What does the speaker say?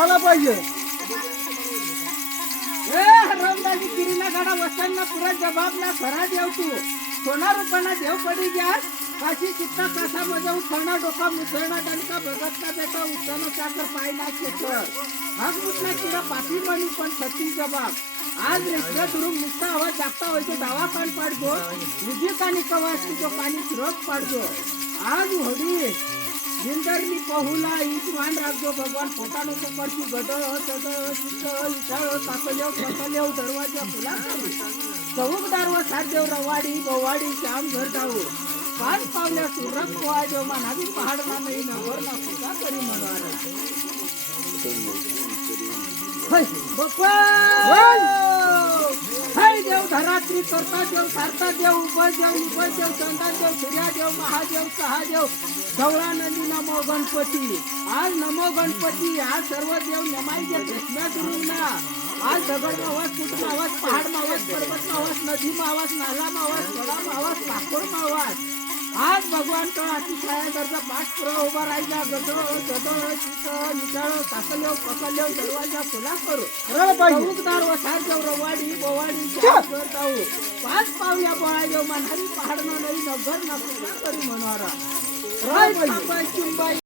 झाला पाहिजे. रामदाजी गिरीला गाडा वस्तांना पुरा जबाब ना खरा देव तू सोना रुपयाला देव पडी द्या काशी चित्ता कसा मजा उठवणार डोका मुसळणा दणका बघतना बेटा उत्तम चाकर पायना शेखर हा कुठला किंवा पापी म्हणू पण सती जबाब आज रेखा दुरून नुसता आवाज जागता व्हायचो दावा कान पाडतो विजय आणि कवास तुझो पाणी स्रोत पाडतो आज होडी जिंदरनी पहुला ईच मान राखजो भगवान पोटानो पकडची गद सद चित्त विचार साकलेव सकलेव दरवाजा खुला चौकदार व साडेव रवाडी गवाडी श्याम घर जाऊ पाच पावल्या सुरत पोहाजो मानावी पहाड ना नाही नवर ना सुद्धा करी म्हणणार हाय देव धरात्री करता देव सारता देव उभय देव निभय देव चंदा देव सूर्या देव महादेव सहादेव गवळा नदी नमो गणपती आज नमो गणपती आज सर्व देव नमाईचे कृष्णा ना आज दगड आवाज कुठून आवाज पहाड आवाज पर्वत आवाज नदी आवाज नाला आवाज गडा आवाज लाकोड आवाज आज भगवान तो अतिशय गरजा पाठ पुरा उभा राहिला गदो गदो चित निचाळ साकलेव पकलेव दरवाजा खुला करू चौकदार व सारदेव रवाडी बोवाडी जाऊ पाच पावल्या बोळायो मानहरी पहाड ना नाही नगर ना करू म्हणणारा राय चिंबाई